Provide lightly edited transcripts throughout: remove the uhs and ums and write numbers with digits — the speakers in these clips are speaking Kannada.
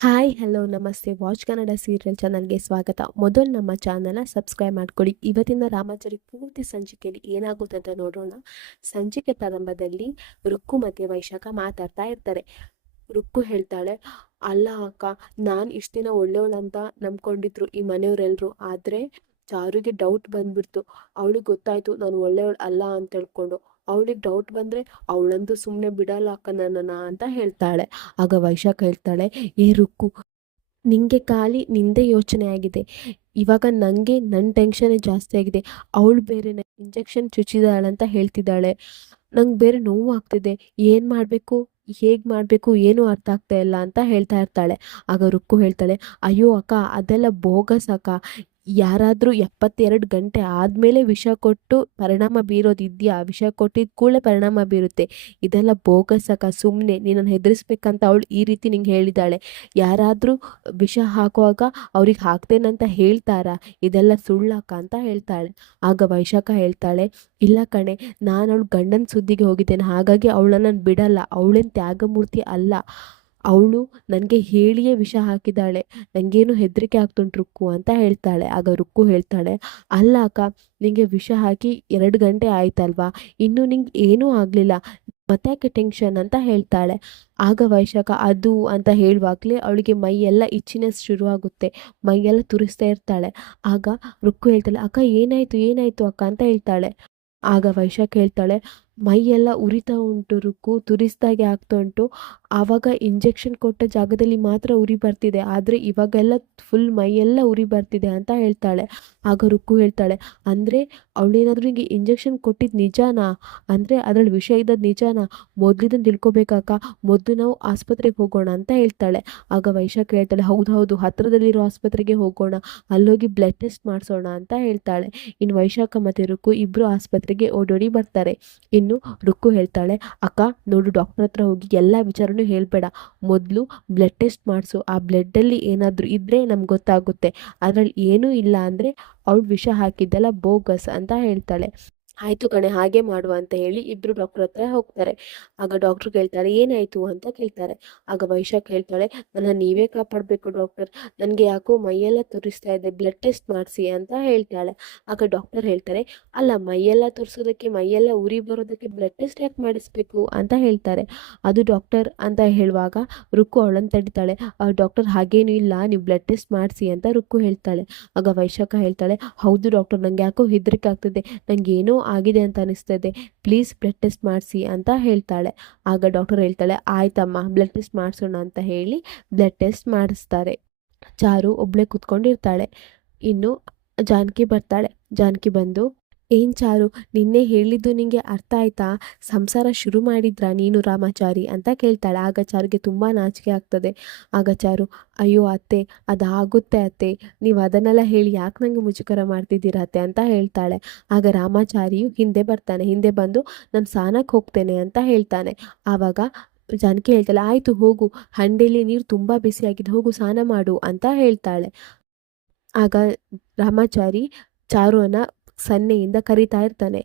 ಹಾಯ್ ಹಲೋ ನಮಸ್ತೆ ವಾಚ್ ಕನ್ನಡ ಸೀರಿಯಲ್ ಚಾನಲ್ಗೆ ಸ್ವಾಗತ. ಮೊದಲು ನಮ್ಮ ಚಾನಲ್ನ ಸಬ್ಸ್ಕ್ರೈಬ್ ಮಾಡ್ಕೊಳ್ಳಿ. ಇವತ್ತಿನ ರಾಮಾಚಾರಿ ಪೂರ್ತಿ ಸಂಚಿಕೆಯಲ್ಲಿ ಏನಾಗುತ್ತೆ ಅಂತ ನೋಡೋಣ. ಸಂಚಿಕೆ ಪ್ರಾರಂಭದಲ್ಲಿ ರುಕ್ಕು ಮತ್ತು ವೈಶಾಖ ಮಾತಾಡ್ತಾ ಇರ್ತಾರೆ. ರುಕ್ಕು ಹೇಳ್ತಾಳೆ, ಅಲ್ಲ ಅಕ್ಕ, ನಾನು ಇಷ್ಟು ದಿನ ಒಳ್ಳೆಯವಳಂತ ನಂಬ್ಕೊಂಡಿದ್ರು ಈ ಮನೆಯವರೆಲ್ಲರೂ. ಆದರೆ ಚಾರುಗೆ ಡೌಟ್ ಬಂದ್ಬಿಡ್ತು. ಅವಳಿಗೆ ಗೊತ್ತಾಯ್ತು ನಾನು ಒಳ್ಳೆಯವಳು ಅಲ್ಲ ಅಂತ ಹೇಳ್ಕೊಂಡು. ಅವಳಿಗೆ ಡೌಟ್ ಬಂದರೆ ಅವಳಂತೂ ಸುಮ್ಮನೆ ಬಿಡಲ್ಲ ಅಕ್ಕ ನನ್ನನ್ನು ಅಂತ ಹೇಳ್ತಾಳೆ. ಆಗ ವೈಶಾಖ ಹೇಳ್ತಾಳೆ, ಏ ರುಕ್ಕು, ನಿಂಗೆ ಖಾಲಿ ನಿಂದೇ ಯೋಚನೆ ಆಗಿದೆ. ಇವಾಗ ನನಗೆ ನನ್ನ ಟೆನ್ಷನ್ನೇ ಜಾಸ್ತಿ ಆಗಿದೆ. ಅವಳು ಬೇರೆ ಇಂಜೆಕ್ಷನ್ ಚುಚ್ಚಿದಾಳಂತ ಹೇಳ್ತಿದ್ದಾಳೆ. ನಂಗೆ ಬೇರೆ ನೋವು ಆಗ್ತಿದೆ. ಏನು ಮಾಡಬೇಕು, ಹೇಗೆ ಮಾಡಬೇಕು ಏನೂ ಅರ್ಥ ಆಗ್ತಾ ಇಲ್ಲ ಅಂತ ಹೇಳ್ತಾ ಇರ್ತಾಳೆ. ಆಗ ರುಕ್ಕು ಹೇಳ್ತಾಳೆ, ಅಯ್ಯೋ ಅಕ್ಕ, ಅದೆಲ್ಲ ಬೋಗಸ್ ಅಕ್ಕ. ಯಾರಾದರೂ 72 ಗಂಟೆ ಆದಮೇಲೆ ವಿಷ ಕೊಟ್ಟು ಪರಿಣಾಮ ಬೀರೋದಿದೆಯಾ? ವಿಷ ಕೊಟ್ಟಿದ್ದ ಕೂಡಲೇ ಪರಿಣಾಮ ಬೀರುತ್ತೆ. ಇದೆಲ್ಲ ಬೋಗಸ್ ಅಕ್ಕ. ಸುಮ್ಮನೆ ನಿನ್ನನ್ನು ಹೆದರಿಸ್ಬೇಕಂತ ಅವಳು ಈ ರೀತಿ ನಿಂಗೆ ಹೇಳಿದ್ದಾಳೆ. ಯಾರಾದರೂ ವಿಷ ಹಾಕುವಾಗ ಅವ್ರಿಗೆ ಹಾಕ್ತೇನಂತ ಹೇಳ್ತಾರಾ? ಇದೆಲ್ಲ ಸುಳ್ಳಕ್ಕ ಅಂತ ಹೇಳ್ತಾಳೆ. ಆಗ ವೈಶಾಖ ಹೇಳ್ತಾಳೆ, ಇಲ್ಲ ಕಣೆ, ನಾನು ಅವಳು ಗಂಡನ ಸುದ್ದಿಗೆ ಹೋಗಿದ್ದೇನೆ, ಹಾಗಾಗಿ ಅವಳನ್ನು ಬಿಡಲ್ಲ. ಅವಳೇನು ತ್ಯಾಗಮೂರ್ತಿ ಅಲ್ಲ. ಅವಳು ನನಗೆ ಹೇಳಿಯೇ ವಿಷ ಹಾಕಿದ್ದಾಳೆ. ನನಗೇನು ಹೆದರಿಕೆ ಆಗ್ತುಂಟು ರುಕ್ಕು ಅಂತ ಹೇಳ್ತಾಳೆ. ಆಗ ರುಕ್ಕು ಹೇಳ್ತಾಳೆ, ಅಲ್ಲ ಅಕ್ಕ, ನಿಂಗೆ ವಿಷ ಹಾಕಿ 2 ಗಂಟೆ ಆಯ್ತಲ್ವಾ, ಇನ್ನೂ ನಿಂಗೆ ಏನೂ ಆಗಲಿಲ್ಲ, ಮತ್ತ್ಯಾಕೆ ಟೆನ್ಷನ್ ಅಂತ ಹೇಳ್ತಾಳೆ. ಆಗ ವೈಶಾಖ ಅದು ಅಂತ ಹೇಳುವಾಗಲೇ ಅವಳಿಗೆ ಮೈಯೆಲ್ಲ ಇಚ್ಚಿನೆಸ್ ಶುರುವಾಗುತ್ತೆ. ಮೈಯೆಲ್ಲ ತುರಿಸ್ತಾ ಇರ್ತಾಳೆ. ಆಗ ರುಕ್ಕು ಹೇಳ್ತಾಳೆ, ಅಕ್ಕ ಏನಾಯಿತು ಏನಾಯಿತು ಅಕ್ಕ ಅಂತ ಹೇಳ್ತಾಳೆ. ಆಗ ವೈಶಾಖ ಹೇಳ್ತಾಳೆ, ಮೈಯೆಲ್ಲ ಉರಿತಾ ಉಂಟು ರುಕ್ಕು, ತುರಿಸ್ದಾಗೆ ಆಗ್ತಾ ಉಂಟು. ಆವಾಗ ಇಂಜೆಕ್ಷನ್ ಕೊಟ್ಟ ಜಾಗದಲ್ಲಿ ಮಾತ್ರ ಉರಿ ಬರ್ತಿದೆ, ಆದರೆ ಇವಾಗೆಲ್ಲ ಫುಲ್ ಮೈಯೆಲ್ಲ ಉರಿ ಬರ್ತಿದೆ ಅಂತ ಹೇಳ್ತಾಳೆ. ಆಗ ರುಕ್ಕು ಹೇಳ್ತಾಳೆ, ಅಂದರೆ ಅವಳೇನಾದರೂ ನಿಂಗೆ ಇಂಜೆಕ್ಷನ್ ಕೊಟ್ಟಿದ್ದು ನಿಜಾನಾ? ಅಂದರೆ ಅದರಲ್ಲಿ ವಿಷ ಇದ್ದದ್ದು ನಿಜಾನಾ? ಮೊದಲಿದ್ದನ್ನು ತಿಳ್ಕೊಬೇಕಾಕ, ಮೊದಲು ನಾವು ಆಸ್ಪತ್ರೆಗೆ ಹೋಗೋಣ ಅಂತ ಹೇಳ್ತಾಳೆ. ಆಗ ವೈಶಾಖ ಹೇಳ್ತಾಳೆ, ಹೌದು ಹೌದು, ಹತ್ತಿರದಲ್ಲಿರೋ ಆಸ್ಪತ್ರೆಗೆ ಹೋಗೋಣ, ಅಲ್ಲೋಗಿ ಬ್ಲಡ್ ಟೆಸ್ಟ್ ಮಾಡಿಸೋಣ ಅಂತ ಹೇಳ್ತಾಳೆ. ಇನ್ನು ವೈಶಾಖ ಮತ್ತು ರುಕ್ಕು ಇಬ್ಬರು ಆಸ್ಪತ್ರೆಗೆ ಓಡೋಡಿ ಬರ್ತಾರೆ. ಇನ್ನು ರುಕ್ಕು ಹೇಳ್ತಾಳೆ, ಅಕ್ಕ ನೋಡು, ಡಾಕ್ಟರ್ ಹತ್ರ ಹೋಗಿ ಎಲ್ಲ ವಿಚಾರನೂ ಹೇಳಬೇಡ, ಮೊದಲು ಬ್ಲಡ್ ಟೆಸ್ಟ್ ಮಾಡಿಸು. ಆ ಬ್ಲಡ್ಡಲ್ಲಿ ಏನಾದರೂ ಇದ್ದರೆ ನಮ್ಗೆ ಗೊತ್ತಾಗುತ್ತೆ. ಅದರಲ್ಲಿ ಏನೂ ಇಲ್ಲ ಅಂದರೆ ಅವಳು ವಿಷ ಹಾಕಿದ್ದೆಲ್ಲ ಬೋಗಸ್ ಅಂತ ಹೇಳ್ತಾಳೆ. ಆಯಿತು ಕಣೆ, ಹಾಗೆ ಮಾಡುವ ಅಂತ ಹೇಳಿ ಇಬ್ಬರು ಡಾಕ್ಟರ್ ಹತ್ರ ಹೋಗ್ತಾರೆ. ಆಗ ಡಾಕ್ಟ್ರು ಕೇಳ್ತಾರೆ, ಏನಾಯಿತು ಅಂತ ಕೇಳ್ತಾರೆ. ಆಗ ವೈಶಾಖ್ ಹೇಳ್ತಾಳೆ, ನನ್ನ ನೀವೇ ಕಾಪಾಡಬೇಕು ಡಾಕ್ಟರ್, ನನಗೆ ಯಾಕೋ ಮೈಯೆಲ್ಲ ತುರಿಸ್ತಾ ಇದೆ, ಬ್ಲಡ್ ಟೆಸ್ಟ್ ಮಾಡಿಸಿ ಅಂತ ಹೇಳ್ತಾಳೆ. ಆಗ ಡಾಕ್ಟರ್ ಹೇಳ್ತಾರೆ, ಅಲ್ಲ, ಮೈಯೆಲ್ಲ ತುರಿಸೋದಕ್ಕೆ, ಮೈಯೆಲ್ಲ ಉರಿ ಬರೋದಕ್ಕೆ ಬ್ಲಡ್ ಟೆಸ್ಟ್ ಯಾಕೆ ಮಾಡಿಸ್ಬೇಕು ಅಂತ ಹೇಳ್ತಾರೆ. ಅದು ಡಾಕ್ಟರ್ ಅಂತ ಹೇಳುವಾಗ ರುಕ್ಕು ಅವಳನ್ನು ತಡಿತಾಳೆ. ಡಾಕ್ಟರ್ ಹಾಗೇನೂ ಇಲ್ಲ, ನೀವು ಬ್ಲಡ್ ಟೆಸ್ಟ್ ಮಾಡಿಸಿ ಅಂತ ರುಕ್ಕು ಹೇಳ್ತಾಳೆ. ಆಗ ವೈಶಾಖ ಹೇಳ್ತಾಳೆ, ಹೌದು ಡಾಕ್ಟರ್, ನನಗೆ ಯಾಕೋ ಹೆದರಿಕೆ ಆಗ್ತದೆ, ನನಗೆ ಏನೋ ಆಗಿದೆ ಅಂತ ಅನಿಸ್ತದೆ, ಪ್ಲೀಸ್ ಬ್ಲಡ್ ಟೆಸ್ಟ್ ಮಾಡಿಸಿ ಅಂತ ಹೇಳ್ತಾಳೆ. ಆಗ ಡಾಕ್ಟರ್ ಹೇಳ್ತಾಳೆ, ಆಯ್ತಮ್ಮ, ಬ್ಲಡ್ ಟೆಸ್ಟ್ ಮಾಡಿಸೋಣ ಅಂತ ಹೇಳಿ ಬ್ಲಡ್ ಟೆಸ್ಟ್ ಮಾಡಿಸ್ತಾರೆ. ಚಾರು ಒಬ್ಬಳೇ ಕೂತ್ಕೊಂಡಿರ್ತಾಳೆ. ಇನ್ನು ಜಾನಕಿ ಬರ್ತಾಳೆ. ಜಾನಕಿ ಬಂದು, ಏನು ಚಾರು, ನಿನ್ನೆ ಹೇಳಿದ್ದು ನಿಂಗೆ ಅರ್ಥ ಆಯ್ತಾ? ಸಂಸಾರ ಶುರು ಮಾಡಿದ್ರಾ ನೀನು ರಾಮಾಚಾರಿ ಅಂತ ಕೇಳ್ತಾಳೆ. ಆಗ ಚಾರುಗೆ ತುಂಬ ನಾಚಿಕೆ ಆಗ್ತದೆ. ಆಗ ಚಾರು, ಅಯ್ಯೋ ಅತ್ತೆ, ಅದಾಗುತ್ತೆ ಅತ್ತೆ, ನೀವು ಅದನ್ನೆಲ್ಲ ಹೇಳಿ ಯಾಕೆ ನನಗೆ ಮುಜುಗರ ಮಾಡ್ತಿದ್ದೀರ ಅತ್ತೆ ಅಂತ ಹೇಳ್ತಾಳೆ. ಆಗ ರಾಮಾಚಾರಿಯು ಹಿಂದೆ ಬರ್ತಾನೆ. ಹಿಂದೆ ಬಂದು, ನಾನು ಸ್ನಾನಕ್ಕೆ ಹೋಗ್ತೇನೆ ಅಂತ ಹೇಳ್ತಾನೆ. ಆವಾಗ ಜಾನಕಿ ಹೇಳ್ತಾಳೆ, ಆಯಿತು ಹೋಗು, ಹಂಡೆಯಲ್ಲಿ ನೀರು ತುಂಬ ಬಿಸಿಯಾಗಿದೆ, ಹೋಗು ಸ್ನಾನ ಮಾಡು ಅಂತ ಹೇಳ್ತಾಳೆ. ಆಗ ರಾಮಾಚಾರಿ ಚಾರುವನ್ನು ಸನ್ನೆಯಿಂದ ಕರಿತಾ ಇರ್ತಾನೆ.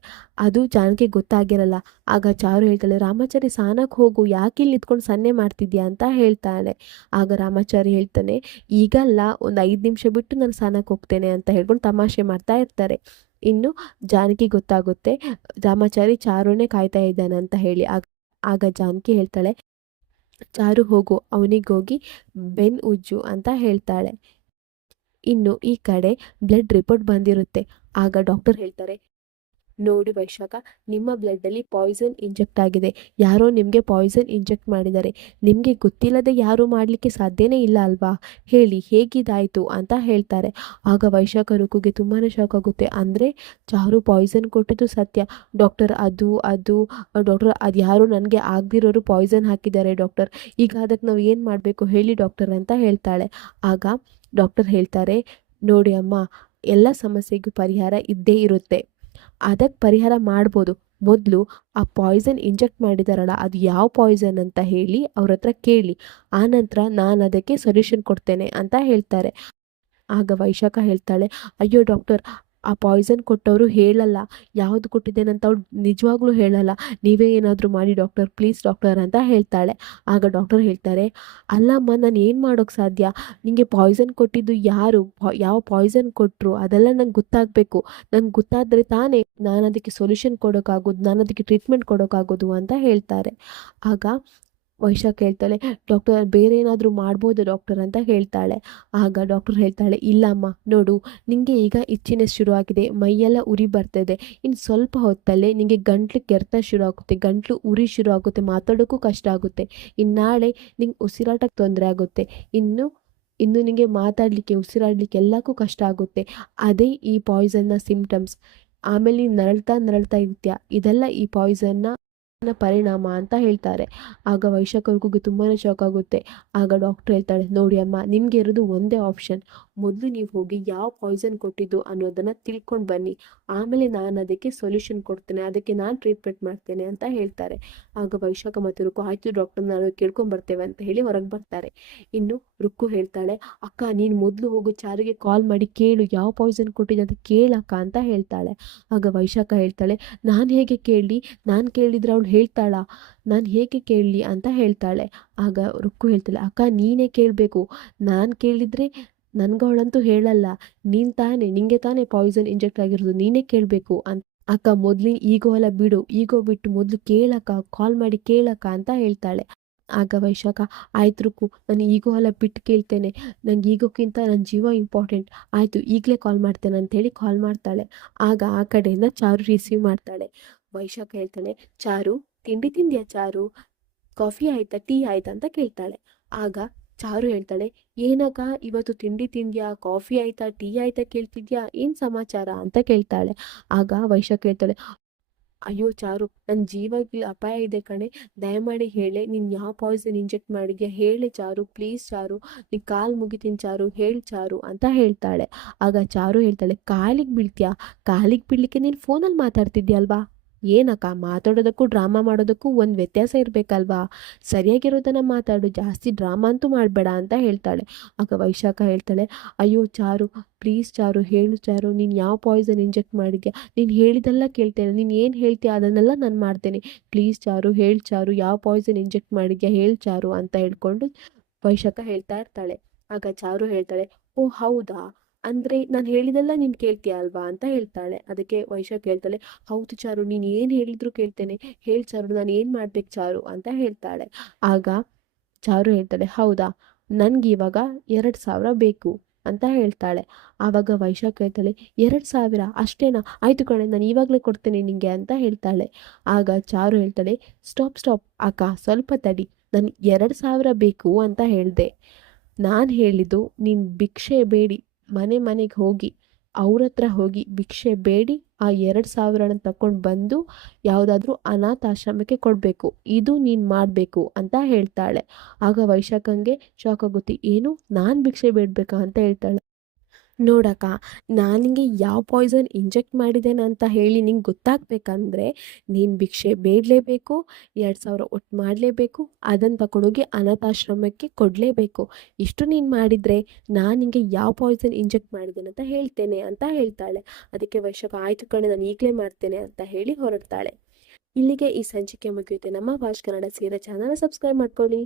ಅದು ಜಾನಕಿ ಗೊತ್ತಾಗಿರಲ್ಲ. ಆಗ ಚಾರು ಹೇಳ್ತಾಳೆ, ರಾಮಾಚಾರಿ ಸ್ನಾನಕ್ಕೆ ಹೋಗು, ಯಾಕೆ ಇಲ್ಲಿ ನಿಂತ್ಕೊಂಡು ಸನ್ನೆ ಮಾಡ್ತಿದ್ಯಾ ಅಂತ ಹೇಳ್ತಾಳೆ. ಆಗ ರಾಮಾಚಾರಿ ಹೇಳ್ತಾನೆ, ಈಗಲ್ಲ, ಒಂದು 5 ನಿಮಿಷ ಬಿಟ್ಟು ನಾನು ಸ್ನಾನಕ್ಕೆ ಹೋಗ್ತೇನೆ ಅಂತ ಹೇಳ್ಕೊಂಡು ತಮಾಷೆ ಮಾಡ್ತಾ ಇರ್ತಾರೆ. ಇನ್ನು ಜಾನಕಿ ಗೊತ್ತಾಗುತ್ತೆ ರಾಮಾಚಾರಿ ಚಾರುನೇ ಕಾಯ್ತಾ ಇದ್ದಾನೆ ಅಂತ ಹೇಳಿ. ಆಗ ಆಗ ಜಾನಕಿ ಹೇಳ್ತಾಳೆ, ಚಾರು ಹೋಗು, ಅವನಿಗೋಗಿ ಬೆನ್ನು ಉಜ್ಜು ಅಂತ ಹೇಳ್ತಾಳೆ. ಇನ್ನು ಈ ಕಡೆ ಬ್ಲಡ್ ರಿಪೋರ್ಟ್ ಬಂದಿರುತ್ತೆ. ಆಗ ಡಾಕ್ಟರ್ ಹೇಳ್ತಾರೆ, ನೋಡಿ ವೈಶಾಖ, ನಿಮ್ಮ ಬ್ಲಡ್ಡಲ್ಲಿ ಪಾಯ್ಸನ್ ಇಂಜೆಕ್ಟ್ ಆಗಿದೆ. ಯಾರೋ ನಿಮಗೆ ಪಾಯ್ಸನ್ ಇಂಜೆಕ್ಟ್ ಮಾಡಿದ್ದಾರೆ. ನಿಮಗೆ ಗೊತ್ತಿಲ್ಲದೆ ಯಾರೂ ಮಾಡಲಿಕ್ಕೆ ಸಾಧ್ಯನೇ ಇಲ್ಲ ಅಲ್ವಾ? ಹೇಳಿ, ಹೇಗಿದಾಯಿತು ಅಂತ ಹೇಳ್ತಾರೆ. ಆಗ ವೈಶಾಖ ರುಕ್ಕುಗೆ ತುಂಬಾ ಶಾಕ್ ಆಗುತ್ತೆ. ಅಂದರೆ ಚಾರು ಪಾಯ್ಸನ್ ಕೊಟ್ಟಿದ್ದು ಸತ್ಯ ಡಾಕ್ಟರ್, ಅದು ಡಾಕ್ಟರ್, ಅದು ಯಾರು ನನಗೆ ಆಗದಿರೋರು ಪಾಯ್ಸನ್ ಹಾಕಿದ್ದಾರೆ ಡಾಕ್ಟರ್. ಈಗ ಅದಕ್ಕೆ ನಾವು ಏನು ಮಾಡಬೇಕು ಹೇಳಿ ಡಾಕ್ಟರ್ ಅಂತ ಹೇಳ್ತಾಳೆ. ಆಗ ಡಾಕ್ಟರ್ ಹೇಳ್ತಾರೆ, ನೋಡಿ ಅಮ್ಮ, ಎಲ್ಲ ಸಮಸ್ಯೆಗೂ ಪರಿಹಾರ ಇದ್ದೇ ಇರುತ್ತೆ, ಅದಕ್ಕೆ ಪರಿಹಾರ ಮಾಡ್ಬೋದು. ಮೊದಲು ಆ ಪಾಯ್ಸನ್ ಇಂಜೆಕ್ಟ್ ಮಾಡಿದಾರಲ್ಲ, ಅದು ಯಾವ ಪಾಯ್ಸನ್ ಅಂತ ಹೇಳಿ ಅವ್ರ ಹತ್ರ ಕೇಳಿ, ಆನಂತರ ನಾನು ಅದಕ್ಕೆ ಸೊಲ್ಯೂಷನ್ ಕೊಡ್ತೇನೆ ಅಂತ ಹೇಳ್ತಾರೆ. ಆಗ ವೈಶಾಖ ಹೇಳ್ತಾಳೆ, ಅಯ್ಯೋ ಡಾಕ್ಟರ್, ಆ ಪಾಯ್ಸನ್ ಕೊಟ್ಟವರು ಹೇಳಲ್ಲ, ಯಾವುದು ಕೊಟ್ಟಿದ್ದೇನೆ ಅಂತ ಅವಳು ನಿಜವಾಗ್ಲೂ ಹೇಳಲ್ಲ. ನೀವೇ ಏನಾದರೂ ಮಾಡಿ ಡಾಕ್ಟರ್, ಪ್ಲೀಸ್ ಡಾಕ್ಟರ್ ಅಂತ ಹೇಳ್ತಾಳೆ. ಆಗ ಡಾಕ್ಟರ್ ಹೇಳ್ತಾರೆ, ಅಲ್ಲಮ್ಮ ನಾನು ಏನು ಮಾಡೋಕ್ಕೆ ಸಾಧ್ಯ, ನಿಮಗೆ ಪಾಯ್ಸನ್ ಕೊಟ್ಟಿದ್ದು ಯಾರು, ಯಾವ ಪಾಯ್ಸನ್ ಕೊಟ್ಟರು ಅದೆಲ್ಲ ನಂಗೆ ಗೊತ್ತಾಗಬೇಕು. ನಂಗೆ ಗೊತ್ತಾದರೆ ತಾನೇ ನಾನು ಅದಕ್ಕೆ ಸೊಲ್ಯೂಷನ್ ಕೊಡೋಕ್ಕಾಗೋದು, ನಾನು ಅದಕ್ಕೆ ಟ್ರೀಟ್ಮೆಂಟ್ ಕೊಡೋಕ್ಕಾಗೋದು ಅಂತ ಹೇಳ್ತಾರೆ. ಆಗ ವೈಶಾಖ ಹೇಳ್ತಾಳೆ, ಡಾಕ್ಟರ್ ಬೇರೆ ಏನಾದರೂ ಮಾಡ್ಬೋದು ಡಾಕ್ಟರ್ ಅಂತ ಹೇಳ್ತಾಳೆ. ಆಗ ಡಾಕ್ಟರ್ ಹೇಳ್ತಾಳೆ, ಇಲ್ಲಮ್ಮ ನೋಡು, ನಿಮಗೆ ಈಗ ಇಚ್ಚಿನೆಸ್ ಶುರು ಆಗಿದೆ, ಮೈಯೆಲ್ಲ ಉರಿ ಬರ್ತಿದೆ, ಇನ್ನು ಸ್ವಲ್ಪ ಹೊತ್ತಲ್ಲೇ ನಿಮಗೆ ಗಂಟ್ಲು ಕೆರೆತ ಶುರು ಆಗುತ್ತೆ, ಗಂಟ್ಲು ಉರಿ ಶುರು ಆಗುತ್ತೆ, ಮಾತಾಡೋಕ್ಕೂ ಕಷ್ಟ ಆಗುತ್ತೆ, ಇನ್ನು ನಾಳೆ ನಿಂಗೆ ಉಸಿರಾಟಕ್ಕೆ ತೊಂದರೆ ಆಗುತ್ತೆ, ಇನ್ನು ನಿಮಗೆ ಮಾತಾಡಲಿಕ್ಕೆ ಉಸಿರಾಡಲಿಕ್ಕೆ ಎಲ್ಲಕ್ಕೂ ಕಷ್ಟ ಆಗುತ್ತೆ. ಅದೇ ಈ ಪಾಯ್ಸನ್ನ ಸಿಂಪ್ಟಮ್ಸ್. ಆಮೇಲೆ ನೀನು ನರಳ್ತಾ ನರಳ್ತಾ ಇರ್ತೀಯ, ಇದೆಲ್ಲ ಈ ಪಾಯ್ಸನ್ನ ಪರಿಣಾಮ ಅಂತ ಹೇಳ್ತಾರೆ. ಆಗ ವೈಶಾಖವ್ರಿಗೂ ತುಂಬಾ ಶಾಕ್ ಆಗುತ್ತೆ. ಆಗ ಡಾಕ್ಟರ್ ಹೇಳ್ತಾಳೆ, ನೋಡಿ ಅಮ್ಮ, ನಿಮಗೆ ಇರೋದು ಒಂದೇ ಆಪ್ಷನ್, ಮೊದಲು ನೀವು ಹೋಗಿ ಯಾವ ಪಾಯ್ಸನ್ ಕೊಟ್ಟಿದ್ದು ಅನ್ನೋದನ್ನು ತಿಳ್ಕೊಂಡು ಬನ್ನಿ, ಆಮೇಲೆ ನಾನು ಅದಕ್ಕೆ ಸೊಲ್ಯೂಷನ್ ಕೊಡ್ತೇನೆ, ಅದಕ್ಕೆ ನಾನು ಟ್ರೀಟ್ಮೆಂಟ್ ಮಾಡ್ತೇನೆ ಅಂತ ಹೇಳ್ತಾರೆ. ಆಗ ವೈಶಾಖ ಮತ್ತು ರುಕ್ಕು, ಆಯಿತು ಡಾಕ್ಟರ್, ನಾನು ಕೇಳ್ಕೊಂಬರ್ತೇವೆ ಅಂತ ಹೇಳಿ ಹೊರಗೆ ಬರ್ತಾರೆ. ಇನ್ನು ರುಕ್ಕು ಹೇಳ್ತಾಳೆ, ಅಕ್ಕ ನೀನು ಮೊದಲು ಹೋಗು, ಚಾರುಗೆ ಕಾಲ್ ಮಾಡಿ ಕೇಳು, ಯಾವ ಪಾಯ್ಸನ್ ಕೊಟ್ಟಿದ್ದೆ ಅಂತ ಕೇಳಕ್ಕ ಅಂತ ಹೇಳ್ತಾಳೆ. ಆಗ ವೈಶಾಖ ಹೇಳ್ತಾಳೆ, ನಾನು ಹೇಗೆ ಕೇಳಲಿ, ನಾನು ಕೇಳಿದ್ರೆ ಅವಳು ಹೇಳ್ತಾಳ, ನಾನು ಹೇಗೆ ಕೇಳಲಿ ಅಂತ ಹೇಳ್ತಾಳೆ. ಆಗ ರುಕ್ಕು ಹೇಳ್ತಾಳೆ, ಅಕ್ಕ ನೀನೇ ಕೇಳಬೇಕು, ನಾನು ಕೇಳಿದರೆ ಅವಳಂತೂ ಹೇಳಲ್ಲ, ನಿಂಗೆ ತಾನೇ ಪಾಯ್ಸನ್ ಇಂಜೆಕ್ಟ್ ಆಗಿರೋದು, ನೀನೇ ಕೇಳಬೇಕು ಅಂತ. ಅಕ್ಕ ಮೊದಲಿನ ಈಗೋ ಎಲ್ಲ ಬಿಡು, ಈಗೋ ಬಿಟ್ಟು ಮೊದಲು ಕೇಳಕ್ಕ, ಕಾಲ್ ಮಾಡಿ ಕೇಳಕ್ಕ ಅಂತ ಹೇಳ್ತಾಳೆ. ಆಗ ವೈಶಾಖ, ಆಯ್ತು ರುಕ್ಕು, ನಾನು ಈಗೋ ಎಲ್ಲ ಬಿಟ್ಟು ಕೇಳ್ತೇನೆ, ನಂಗೆ ಈಗೋಕ್ಕಿಂತ ನನ್ನ ಜೀವ ಇಂಪಾರ್ಟೆಂಟ್, ಆಯಿತು ಈಗಲೇ ಕಾಲ್ ಮಾಡ್ತೇನೆ ಅಂತೇಳಿ ಕಾಲ್ ಮಾಡ್ತಾಳೆ. ಆಗ ಆ ಕಡೆಯಿಂದ ಚಾರು ರಿಸೀವ್ ಮಾಡ್ತಾಳೆ. ವೈಶಾಖ ಹೇಳ್ತಾಳೆ, ಚಾರು ತಿಂಡಿ ತಿಂದ್ಯಾ ಚಾರು, ಕಾಫಿ ಆಯ್ತಾ, ಟೀ ಆಯ್ತಾ ಅಂತ ಕೇಳ್ತಾಳೆ. ಆಗ ಚಾರು ಹೇಳ್ತಾಳೆ, ಏನಕ್ಕ ಇವತ್ತು ತಿಂಡಿ ತಿಂದ್ಯಾ, ಕಾಫಿ ಆಯ್ತಾ, ಟೀ ಆಯ್ತಾ ಕೇಳ್ತಿದ್ಯಾ, ಏನು ಸಮಾಚಾರ ಅಂತ ಕೇಳ್ತಾಳೆ. ಆಗ ವೈಶಾಖ ಹೇಳ್ತಾಳೆ, ಅಯ್ಯೋ ಚಾರು, ನನ್ನ ಜೀವಕ್ಕೆ ಅಪಾಯ ಇದೆ ಕಣೆ, ದಯಮಾಡಿ ಹೇಳೆ, ನೀನು ಯಾವ ಪಾಯ್ಸನ್ ಇಂಜೆಕ್ಟ್ ಮಾಡಿದ್ಯಾ ಹೇಳಿ ಚಾರು, ಪ್ಲೀಸ್ ಚಾರು, ನೀನು ಕಾಲು ಮುಗಿತೀನಿ ಚಾರು, ಹೇಳಿ ಚಾರು ಅಂತ ಹೇಳ್ತಾಳೆ. ಆಗ ಚಾರು ಹೇಳ್ತಾಳೆ, ಕಾಲಿಗೆ ಬೀಳ್ತೀಯಾ, ಕಾಲಿಗೆ ಬೀಳಲಿಕ್ಕೆ ನೀನು ಫೋನಲ್ಲಿ ಮಾತಾಡ್ತಿದ್ಯಲ್ವಾ, ಏನಕ್ಕ ಮಾತಾಡೋದಕ್ಕೂ ಡ್ರಾಮಾ ಮಾಡೋದಕ್ಕೂ ಒಂದು ವ್ಯತ್ಯಾಸ ಇರಬೇಕಲ್ವಾ, ಸರಿಯಾಗಿರೋದನ್ನು ಮಾತಾಡು, ಜಾಸ್ತಿ ಡ್ರಾಮಾ ಅಂತೂ ಮಾಡಬೇಡ ಅಂತ ಹೇಳ್ತಾಳೆ. ಆಗ ವೈಶಾಖ ಹೇಳ್ತಾಳೆ, ಅಯ್ಯೋ ಚಾರು, ಪ್ಲೀಸ್ ಚಾರು, ಹೇಳು ಚಾರು, ನೀನು ಯಾವ ಪಾಯ್ಸನ್ ಇಂಜೆಕ್ಟ್ ಮಾಡಿದ್ಯಾ, ನೀನು ಹೇಳಿದೆಲ್ಲ ಕೇಳ್ತೇನೆ, ನೀನು ಏನು ಹೇಳ್ತೀಯ ಅದನ್ನೆಲ್ಲ ನಾನು ಮಾಡ್ತೇನೆ, ಪ್ಲೀಸ್ ಚಾರು, ಹೇಳು ಚಾರು, ಯಾವ ಪಾಯ್ಸನ್ ಇಂಜೆಕ್ಟ್ ಮಾಡಿದ್ಯಾ ಹೇಳು ಚಾರು ಅಂತ ಹೇಳ್ಕೊಂಡು ವೈಶಾಖ ಹೇಳ್ತಾ ಇರ್ತಾಳೆ. ಆಗ ಚಾರು ಹೇಳ್ತಾಳೆ, ಓ ಹೌದಾ, ಅಂದರೆ ನಾನು ಹೇಳಿದೆಲ್ಲ ನೀನು ಕೇಳ್ತೀಯ ಅಲ್ವಾ ಅಂತ ಹೇಳ್ತಾಳೆ. ಅದಕ್ಕೆ ವೈಶಾಖ ಹೇಳ್ತಾಳೆ, ಹೌದು ಚಾರು, ನೀನು ಏನು ಹೇಳಿದ್ರು ಕೇಳ್ತೇನೆ, ಹೇಳಿ ಚಾರು, ನಾನು ಏನು ಮಾಡ್ಬೇಕು ಚಾರು ಅಂತ ಹೇಳ್ತಾಳೆ. ಆಗ ಚಾರು ಹೇಳ್ತಾಳೆ, ಹೌದಾ, ನನಗೆ ಇವಾಗ 2,000 ಬೇಕು ಅಂತ ಹೇಳ್ತಾಳೆ. ಆವಾಗ ವೈಶಾಖ ಹೇಳ್ತಾಳೆ, 2,000 ಅಷ್ಟೇನಾ, ಆಯಿತು ಕಣೆ, ನಾನು ಇವಾಗಲೇ ಕೊಡ್ತೇನೆ ನಿಂಗೆ ಅಂತ ಹೇಳ್ತಾಳೆ. ಆಗ ಚಾರು ಹೇಳ್ತಾಳೆ, ಸ್ಟಾಪ್ ಅಕ್ಕ, ಸ್ವಲ್ಪ ತಡಿ, ನನಗೆ 2,000 ಬೇಕು ಅಂತ ಹೇಳಿದೆ, ನಾನು ಹೇಳಿದ್ದು ನೀನು ಭಿಕ್ಷೆ ಬೇಡಿ ಮನೆಗೆ ಹೋಗಿ ಅವ್ರ ಹತ್ರ ಹೋಗಿ ಭಿಕ್ಷೆ ಬೇಡಿ ಆ 2,000ನ ತಗೊಂಡು ಬಂದು ಯಾವುದಾದ್ರೂ ಅನಾಥಾಶ್ರಮಕ್ಕೆ ಕೊಡಬೇಕು, ಇದು ನೀನು ಮಾಡಬೇಕು ಅಂತ ಹೇಳ್ತಾಳೆ. ಆಗ ವೈಶಾಖಂಗೆ ಶಾಕ್ ಆಗುತ್ತೆ, ಏನು ನಾನು ಭಿಕ್ಷೆ ಬೇಡಬೇಕಾ ಅಂತ ಹೇಳ್ತಾಳೆ. ನೋಡಕ್ಕ, ನಾನು ನಿಂಗೆ ಯಾವ ಪಾಯ್ಸನ್ ಇಂಜೆಕ್ಟ್ ಮಾಡಿದ್ದೇನೆ ಅಂತ ಹೇಳಿ ನಿಂಗೆ ಗೊತ್ತಾಗಬೇಕಂದ್ರೆ ನೀನು ಭಿಕ್ಷೆ ಬೇಡಲೇಬೇಕು, 2,000 ಒಟ್ಟು ಮಾಡಲೇಬೇಕು, ಅದನ್ನು ತಗೊಂಡೋಗಿ ಅನಾಥಾಶ್ರಮಕ್ಕೆ ಕೊಡಲೇಬೇಕು. ಇಷ್ಟು ನೀನು ಮಾಡಿದರೆ ನಾನು ನಿಂಗೆ ಯಾವ ಪಾಯ್ಸನ್ ಇಂಜೆಕ್ಟ್ ಮಾಡಿದ್ದೇನೆ ಅಂತ ಹೇಳ್ತೇನೆ ಅಂತ ಹೇಳ್ತಾಳೆ. ಅದಕ್ಕೆ ವೈಶಾಖ, ಆಯಿತು ಕಣೆ, ನಾನು ಈಗಲೇ ಮಾಡ್ತೇನೆ ಅಂತ ಹೇಳಿ ಹೊರಡ್ತಾಳೆ. ಇಲ್ಲಿಗೆ ಈ ಸಂಚಿಕೆ ಮುಗಿಯುತ್ತೆ. ನಮ್ಮ watch Kannada serial channel subscribe ಮಾಡ್ಕೊಳ್ಳಿ.